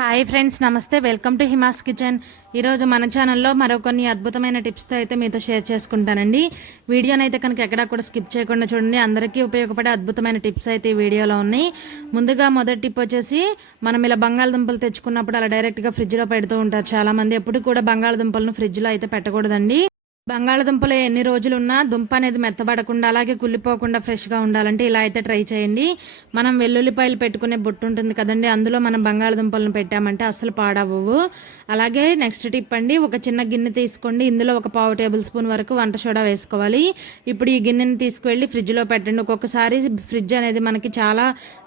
Hi friends నమస్తే. Welcome to Hima's kitchen ఈరోజు మన ఛానల్లో మరో కొన్ని అద్భుతమైన టిప్స్తో అయితే మీతో షేర్ చేసుకుంటానండి. వీడియోని అయితే కనుక ఎక్కడా కూడా స్కిప్ చేయకుండా చూడండి. అందరికీ ఉపయోగపడే అద్భుతమైన టిప్స్ అయితే ఈ వీడియోలో ఉన్నాయి. ముందుగా మొదటి టిప్ వచ్చేసి మనం ఇలా బంగాళదుంపలు తెచ్చుకున్నప్పుడు అలా డైరెక్ట్గా ఫ్రిడ్జ్లో పెడుతూ ఉంటారు. చాలామంది ఎప్పుడు కూడా బంగాళదుంపలను ఫ్రిడ్జ్లో అయితే పెట్టకూడదండి. బంగాళదుంపలు ఎన్ని రోజులు ఉన్నా దుంప అనేది మెత్తబడకుండా అలాగే కుళ్ళిపోకుండా ఫ్రెష్గా ఉండాలంటే ఇలా అయితే ట్రై చేయండి. మనం వెల్లుల్లిపాయలు పెట్టుకునే బొట్టు ఉంటుంది కదండి అందులో మనం బంగాళదుంపలను పెట్టామంటే అస్సలు పాడవు అలాగే నెక్స్ట్ టిప్ అండి ఒక చిన్న గిన్నె తీసుకోండి. ఇందులో ఒక పావు టేబుల్ స్పూన్ వరకు వంట సోడా వేసుకోవాలి. ఇప్పుడు ఈ గిన్నెని తీసుకువెళ్ళి ఫ్రిడ్జ్లో పెట్టండి. ఒక్కొక్కసారి ఫ్రిడ్జ్ అనేది మనకి చాలా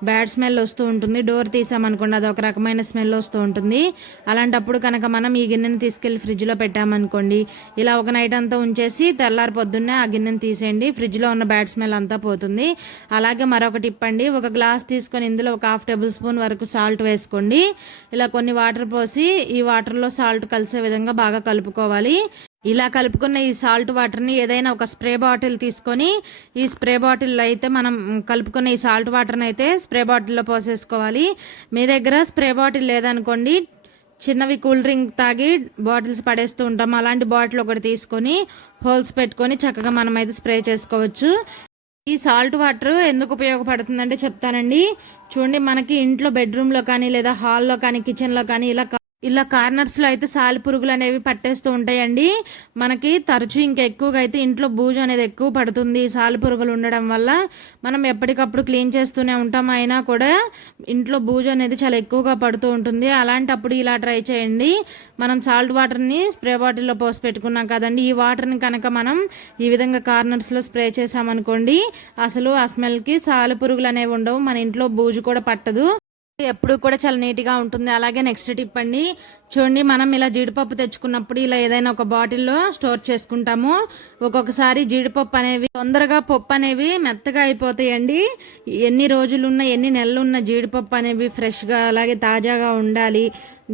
బ్యాడ్ స్మెల్ వస్తూ ఉంటుంది. డోర్ తీసామనుకోండి అది ఒక రకమైన స్మెల్ వస్తూ ఉంటుంది. అలాంటప్పుడు కనుక మనం ఈ గిన్నెని తీసుకెళ్ళి ఫ్రిడ్జ్లో పెట్టామనుకోండి ఇలా ఒక నైట్ అంతా అంతా ఉంచేసి తెల్లారి పొద్దున్నే ఆ గిన్నెను తీసేయండి. ఫ్రిడ్జ్లో ఉన్న బ్యాడ్ స్మెల్ అంతా పోతుంది. అలాగే మరొక టిప్ అండి ఒక గ్లాస్ తీసుకొని ఇందులో ఒక హాఫ్ టేబుల్ స్పూన్ వరకు సాల్ట్ వేసుకోండి. ఇలా కొన్ని వాటర్ పోసి ఈ వాటర్లో సాల్ట్ కలిసే విధంగా బాగా కలుపుకోవాలి. ఇలా కలుపుకున్న ఈ సాల్ట్ వాటర్ని ఏదైనా ఒక స్ప్రే బాటిల్ తీసుకొని ఈ స్ప్రే బాటిల్లో అయితే మనం కలుపుకున్న ఈ సాల్ట్ వాటర్ని అయితే స్ప్రే బాటిల్లో పోసేసుకోవాలి. మీ దగ్గర స్ప్రే బాటిల్ లేదనుకోండి చిన్నవి కూల్ డ్రింక్ తాగి బాటిల్స్ పడేస్తూ ఉంటాం. అలాంటి బాటిల్ ఒకటి తీసుకొని హోల్స్ పెట్టుకొని చక్కగా మనం అయితే స్ప్రే చేసుకోవచ్చు. ఈ సాల్ట్ వాటర్ ఎందుకు ఉపయోగపడుతుందంటే చెప్తానండి. చూడండి మనకి ఇంట్లో బెడ్రూమ్లో కానీ లేదా హాల్లో కానీ కిచెన్లో కానీ ఇలా ఇలా కార్నర్స్లో అయితే సాలి పురుగులు అనేవి పట్టేస్తూ ఉంటాయండి. మనకి తరచూ ఇంకా ఎక్కువగా అయితే ఇంట్లో బూజు అనేది ఎక్కువ పడుతుంది సాలి పురుగులు ఉండడం వల్ల. మనం ఎప్పటికప్పుడు క్లీన్ చేస్తూనే ఉంటాం. అయినా కూడా ఇంట్లో బూజు అనేది చాలా ఎక్కువగా పడుతూ ఉంటుంది. అలాంటప్పుడు ఇలా ట్రై చేయండి. మనం సాల్ట్ వాటర్ని స్ప్రే బాటిల్లో పోసి పెట్టుకున్నాం కదండి. ఈ వాటర్ని కనుక మనం ఈ విధంగా కార్నర్స్లో స్ప్రే చేసామనుకోండి అసలు ఆ స్మెల్కి సాలి పురుగులు అనేవి ఉండవు. మన ఇంట్లో బూజు కూడా పట్టదు. ఎప్పుడు కూడా చాలా నీట్గా ఉంటుంది. అలాగే నెక్స్ట్ టిప్ అండి చూడండి మనం ఇలా జీడిపప్పు తెచ్చుకున్నప్పుడు ఇలా ఏదైనా ఒక బాటిల్లో స్టోర్ చేసుకుంటాము. ఒక్కొక్కసారి జీడిపప్పు అనేవి తొందరగా పప్పు అనేవి మెత్తగా అయిపోతాయండి. ఎన్ని రోజులున్న ఎన్ని నెలలున్న జీడిపప్పు అనేవి ఫ్రెష్గా అలాగే తాజాగా ఉండాలి.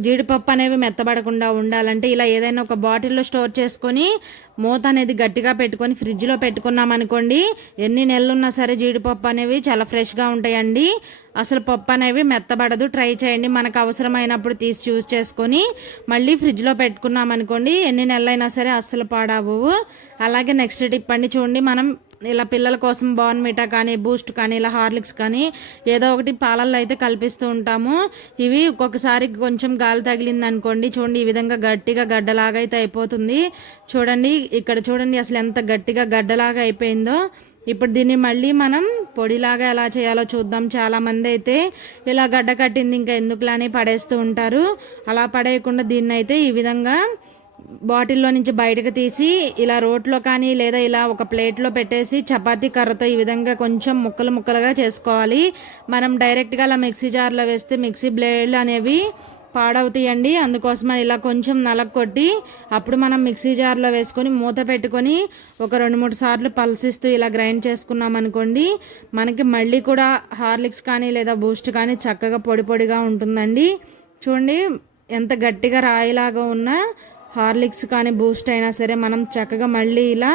జీడిపప్పు అనేవి మెత్తబడకుండా ఉండాలంటే ఇలా ఏదైనా ఒక బాటిల్లో స్టోర్ చేసుకొని మూత అనేది గట్టిగా పెట్టుకొని ఫ్రిడ్జ్లో పెట్టుకున్నాం అనుకోండి ఎన్ని నెలలున్నా సరే జీడిపప్పు అనేవి చాలా ఫ్రెష్గా ఉంటాయండి. అసలు పప్పు అనేవి మెత్తబడదు. ట్రై చేయండి. మనకు అవసరమైనప్పుడు తీసి చూస్ చేసుకొని మళ్ళీ ఫ్రిడ్జ్లో పెట్టుకున్నాం అనుకోండి ఎన్ని నెలలైనా సరే అస్సలు పాడవు అలాగే నెక్స్ట్ టిప్ అండి చూడండి మనం ఇలా పిల్లల కోసం బార్న్మిటా కానీ బూస్ట్ కానీ ఇలా హార్లిక్స్ కానీ ఏదో ఒకటి పాలల్లో అయితే కల్పిస్తూ ఉంటాము. ఇవి ఒక్కొక్కసారి కొంచెం గాలి తగిలింది అనుకోండి చూడండి ఈ విధంగా గట్టిగా గడ్డలాగా అయితే అయిపోతుంది. చూడండి ఇక్కడ చూడండి అసలు ఎంత గట్టిగా గడ్డలాగా అయిపోయిందో. ఇప్పుడు దీన్ని మళ్ళీ మనం పొడిలాగా ఎలా చేయాలో చూద్దాం. చాలామంది అయితే ఇలా గడ్డ కట్టింది ఇంకా ఎందుకులానే పడేస్తూ ఉంటారు. అలా పడేయకుండా దీన్ని అయితే ఈ విధంగా బాటిల్లో నుంచి బయటకు తీసి ఇలా రోట్లో కానీ లేదా ఇలా ఒక ప్లేట్లో పెట్టేసి చపాతీ కర్రతో ఈ విధంగా కొంచెం ముక్కలు ముక్కలుగా చేసుకోవాలి. మనం డైరెక్ట్గా అలా మిక్సీ జార్లో వేస్తే మిక్సీ బ్లేడ్లు అనేవి పాడవుతాయండి. అందుకోసం ఇలా కొంచెం నలక కొట్టి అప్పుడు మనం మిక్సీ జార్లో వేసుకొని మూత పెట్టుకొని ఒక రెండు మూడు సార్లు పల్సిస్తూ ఇలా గ్రైండ్ చేసుకున్నాం అనుకోండి మనకి మళ్ళీ కూడా హార్లిక్స్ కానీ లేదా బూస్ట్ కానీ చక్కగా పొడి పొడిగా ఉంటుందండి. చూడండి ఎంత గట్టిగా రాయిలాగా ఉన్న హార్లిక్స్ కానీ బూస్ట్ అయినా సరే మనం చక్కగా మళ్ళీ ఇలా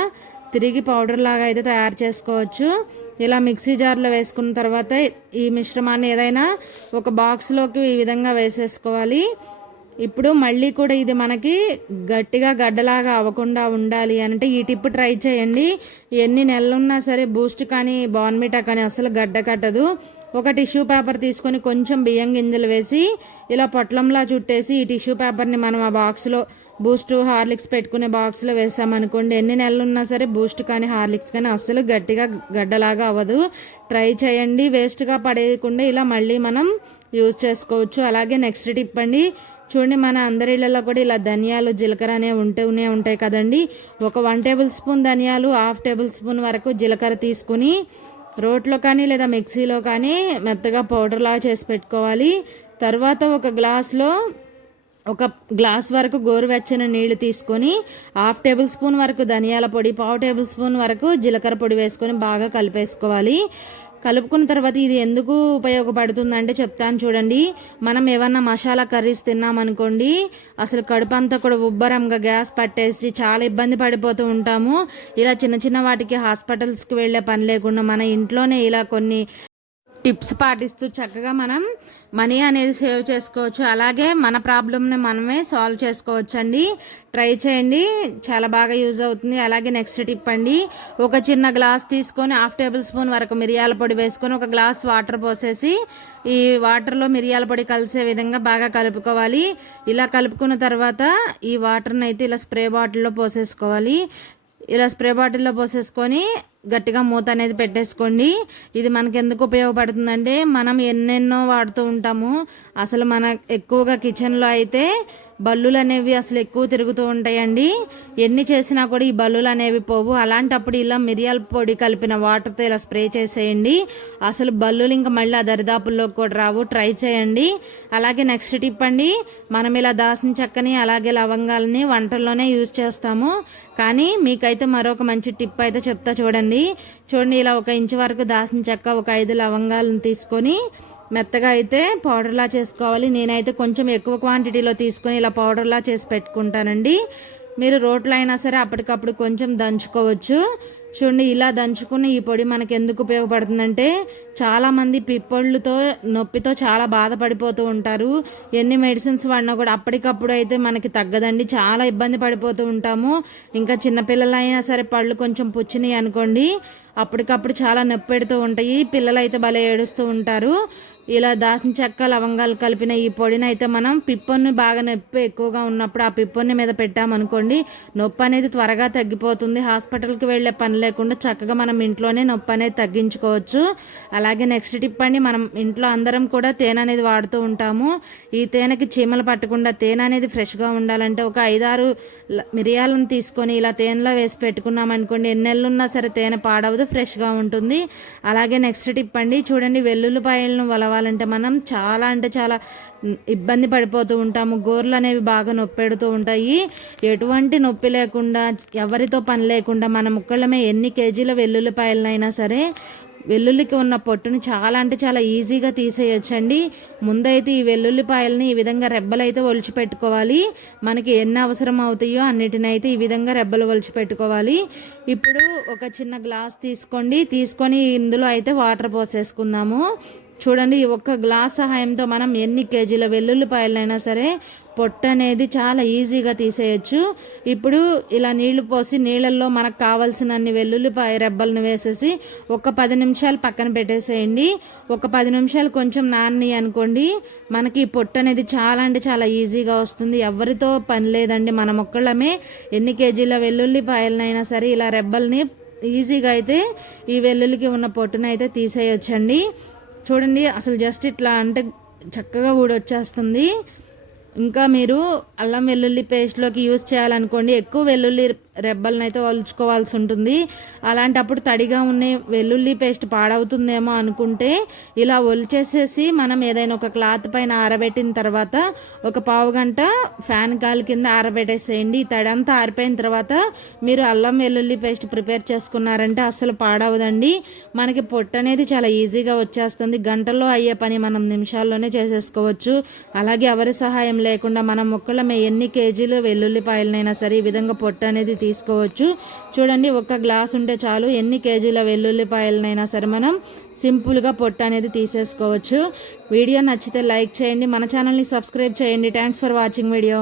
తిరిగి పౌడర్ లాగా అయితే తయారు చేసుకోవచ్చు. ఇలా మిక్సీ జార్లో వేసుకున్న తర్వాత ఈ మిశ్రమాన్ని ఏదైనా ఒక బాక్స్లోకి ఈ విధంగా వేసేసుకోవాలి. ఇప్పుడు మళ్ళీ కూడా ఇది మనకి గట్టిగా గడ్డలాగా అవ్వకుండా ఉండాలి అంటే ఈ టిప్ ట్రై చేయండి. ఎన్ని నెలలున్నా సరే బూస్ట్ కానీ బాన్మిటా కానీ అసలు గడ్డ కట్టదు. ఒక టిష్యూ పేపర్ తీసుకొని కొంచెం బియ్యం గింజలు వేసి ఇలా పొట్లంలా చుట్టేసి ఈ టిష్యూ పేపర్ని మనం ఆ బాక్స్లో బూస్ట్ హార్లిక్స్ పెట్టుకునే బాక్స్లో వేసామనుకోండి ఎన్ని నెలలు ఉన్నా సరే బూస్ట్ కానీ హార్లిక్స్ కానీ అస్సలు గట్టిగా గడ్డలాగా అవ్వదు. ట్రై చేయండి. వేస్ట్గా పడేయకుండా ఇలా మళ్ళీ మనం యూజ్ చేసుకోవచ్చు. అలాగే నెక్స్ట్ టిప్ అండి. చూడండి మన అందరి ఇళ్ళలో కూడా ఇలా ధనియాలు జీలకర్ర అనేవి ఉంటూనే ఉంటాయి కదండి. ఒక వన్ టేబుల్ స్పూన్ ధనియాలు హాఫ్ టేబుల్ స్పూన్ వరకు జీలకర్ర తీసుకుని రోట్లో కానీ లేదా మిక్సీలో కానీ మెత్తగా పౌడర్లా చేసి పెట్టుకోవాలి. తర్వాత ఒక గ్లాస్లో ఒక గ్లాస్ వరకు గోరువెచ్చని నీళ్ళు తీసుకొని హాఫ్ టేబుల్ స్పూన్ వరకు ధనియాల పొడి పావు టేబుల్ స్పూన్ వరకు జీలకర్ర పొడి వేసుకొని బాగా కలిపేసుకోవాలి. కలుపుకున్న తర్వాత ఇది ఎందుకు ఉపయోగపడుతుందంటే చెప్తాను చూడండి. మనం ఏమన్నా మసాలా కర్రీస్ తిన్నామనుకోండి అసలు కడుపు అంతా కూడా ఉబ్బరంగా గ్యాస్ పట్టేసి చాలా ఇబ్బంది పడిపోతూ ఉంటాము. ఇలా చిన్న చిన్న వాటికి హాస్పిటల్స్కి వెళ్ళే పని లేకుండా మన ఇంట్లోనే ఇలా కొన్ని టిప్స్ పాటిస్తూ చక్కగా మనం మనీ అనేది సేవ్ చేసుకోవచ్చు. అలాగే మన ప్రాబ్లమ్ని మనమే సాల్వ్ చేసుకోవచ్చు అండి ట్రై చేయండి. చాలా బాగా యూజ్ అవుతుంది. అలాగే నెక్స్ట్ టిప్ అండి. ఒక చిన్న గ్లాస్ తీసుకొని హాఫ్ టేబుల్ స్పూన్ వరకు మిరియాల పొడి వేసుకొని ఒక గ్లాస్ వాటర్ పోసేసి ఈ వాటర్లో మిరియాల పొడి కలిసే విధంగా బాగా కలుపుకోవాలి. ఇలా కలుపుకున్న తర్వాత ఈ వాటర్ని అయితే ఇలా స్ప్రే బాటిల్లో పోసేసుకోవాలి. ఇలా స్ప్రే బాటిల్లో పోసేసుకొని గట్టిగా మూత అనేది పెట్టేసుకోండి. ఇది మనకి ఎందుకు ఉపయోగపడుతుందంటే మనం ఎన్నెన్నో వాడుతూ ఉంటాము. అసలు మన ఎక్కువగా కిచెన్లో అయితే బల్లులు అనేవి అసలు ఎక్కువ తిరుగుతూ ఉంటాయండి. ఎన్ని చేసినా కూడా ఈ బల్లులు అనేవి పోవు. అలాంటప్పుడు ఇలా మిరియాల పొడి కలిపిన వాటర్తో ఇలా స్ప్రే చేసేయండి. అసలు బల్లులు ఇంకా మళ్ళీ ఆ దరిదాపుల్లో కూడా రావు. ట్రై చేయండి. అలాగే నెక్స్ట్ టిప్ అండి మనం ఇలా దాసిన చెక్కని అలాగే లవంగాలని వంటల్లోనే యూజ్ చేస్తాము. కానీ మీకైతే మరొక మంచి టిప్ అయితే చెప్తా చూడండి. చూడండి ఇలా ఒక ఇంచు వరకు దాసిన చెక్క ఒక ఐదు లవంగాలను తీసుకొని మెత్తగా అయితే పౌడర్లా చేసుకోవాలి. నేనైతే కొంచెం ఎక్కువ క్వాంటిటీలో తీసుకొని ఇలా పౌడర్లా చేసి పెట్టుకుంటానండి. మీరు రోట్లో అయినా సరే అప్పటికప్పుడు కొంచెం దంచుకోవచ్చు. చూడండి ఇలా దంచుకున్న ఈ పొడి మనకి ఎందుకు ఉపయోగపడుతుందంటే చాలామంది పిప్పళ్ళుతో నొప్పితో చాలా బాధపడిపోతూ ఉంటారు. ఎన్ని మెడిసిన్స్ వాడినా కూడా అప్పటికప్పుడు అయితే మనకి తగ్గదండి. చాలా ఇబ్బంది పడిపోతూ ఉంటాము. ఇంకా చిన్నపిల్లలైనా సరే పళ్ళు కొంచెం పుచ్చినాయి అనుకోండి అప్పటికప్పుడు చాలా నొప్పి పెడుతూ ఉంటాయి. పిల్లలు అయితే భలే ఏడుస్తూ ఉంటారు. ఇలా దాసిన చెక్క లవంగాలు కలిపిన ఈ పొడిని అయితే మనం పిప్పొన్ని బాగా నొప్పి ఎక్కువగా ఉన్నప్పుడు ఆ పిప్పొన్ని మీద పెట్టామనుకోండి నొప్పి అనేది త్వరగా తగ్గిపోతుంది. హాస్పిటల్కి వెళ్ళే పని లేకుండా చక్కగా మనం ఇంట్లోనే నొప్పి అనేది తగ్గించుకోవచ్చు. అలాగే నెక్స్ట్ టిప్ అండి మనం ఇంట్లో అందరం కూడా తేనె అనేది వాడుతూ ఉంటాము. ఈ తేనెకి చీమలు పట్టకుండా తేనె అనేది ఫ్రెష్గా ఉండాలంటే ఒక ఐదారు మిరియాలను తీసుకొని ఇలా తేనెలో వేసి పెట్టుకున్నాం అనుకోండి ఎన్నెళ్ళు ఉన్నా సరే తేనె పాడవదు ఫ్రెష్గా ఉంటుంది. అలాగే నెక్స్ట్ టిప్ అండి చూడండి వెల్లుల్లిపాయలను వలవాలంటే మనం చాలా అంటే చాలా ఇబ్బంది పడిపోతూ ఉంటాము. గోర్లు అనేవి బాగా నొప్పెడుతూ ఉంటాయి. ఎటువంటి నొప్పి లేకుండా ఎవరితో పని లేకుండా మన ముక్కలమే ఎన్ని కేజీల వెల్లుల్లిపాయలనైనా సరే వెల్లుల్లికి ఉన్న పొట్టుని చాలా అంటే చాలా ఈజీగా తీసేయొచ్చండి. ముందైతే ఈ వెల్లుల్లిపాయలని ఈ విధంగా రెబ్బలైతే ఒలిచి పెట్టుకోవాలి మనకి ఎన్ని అవసరం అవుతాయో అన్నిటినైతే ఈ విధంగా రెబ్బలు ఒలిచిపెట్టుకోవాలి. ఇప్పుడు ఒక చిన్న గ్లాస్ తీసుకోండి. తీసుకొని ఇందులో అయితే వాటర్ పోసేసుకుందాము. చూడండి ఒక్క గ్లాస్ సహాయంతో మనం ఎన్ని కేజీల వెల్లుల్లిపాయలైనా సరే పొట్ట అనేది చాలా ఈజీగా తీసేయచ్చు. ఇప్పుడు ఇలా నీళ్ళు పోసి నీళ్ళల్లో మనకు కావాల్సినన్ని వెల్లుల్లిపాయ రెబ్బలను వేసేసి ఒక పది నిమిషాలు పక్కన పెట్టేసేయండి. ఒక పది నిమిషాలు కొంచెం నాన్ని అనుకోండి మనకి పొట్ట అనేది చాలా అంటే చాలా ఈజీగా వస్తుంది. ఎవరితో పని లేదండి మన మొక్కలమే ఎన్ని కేజీల వెల్లుల్లిపాయలనైనా సరే ఇలా రెబ్బల్ని ఈజీగా అయితే ఈ వెల్లుల్లికి ఉన్న పొట్టునైతే తీసేయొచ్చండి. చూడండి అసలు జస్ట్ ఇట్లా అంటే చక్కగా ఊడొచ్చేస్తుంది. ఇంకా మీరు అల్లం వెల్లుల్లి పేస్ట్లోకి యూస్ చేయాలనుకోండి ఎక్కువ వెల్లుల్లి రెబ్బలనైతే వల్చుకోవాల్సి వలుచుకోవాల్సి ఉంటుంది. అలాంటప్పుడు తడిగా ఉన్న వెల్లుల్లి పేస్ట్ పాడవుతుందేమో అనుకుంటే ఇలా ఒలిచేసేసి మనం ఏదైనా ఒక క్లాత్ పైన ఆరబెట్టిన తర్వాత ఒక పావు గంట ఫ్యాన్ గాలి కింద ఆరబెట్టేసేయండి. ఈ తడంతా ఆరిపోయిన తర్వాత మీరు అల్లం వెల్లుల్లి పేస్ట్ ప్రిపేర్ చేసుకున్నారంటే అస్సలు పాడవదండి. మనకి పొట్టు అనేది చాలా ఈజీగా వచ్చేస్తుంది. గంటల్లో అయ్యే పని మనం నిమిషాల్లోనే చేసేసుకోవచ్చు. అలాగే ఎవరి సహాయం లేకుండా మన మొక్కల ఎన్ని కేజీలు వెల్లుల్లిపాయలనైనా సరే ఈ విధంగా పొట్టు అనేది తీసుకోవచ్చు. చూడండి ఒక్క గ్లాస్ ఉంటే చాలు. ఎన్ని కేజీల వెల్లుల్లిపాయలనైనా సరే మనం సింపుల్గా పొట్టు అనేది తీసేసుకోవచ్చు. వీడియో నచ్చితే లైక్ చేయండి. మన ఛానల్ని సబ్స్క్రైబ్ చేయండి. Thanks for watching video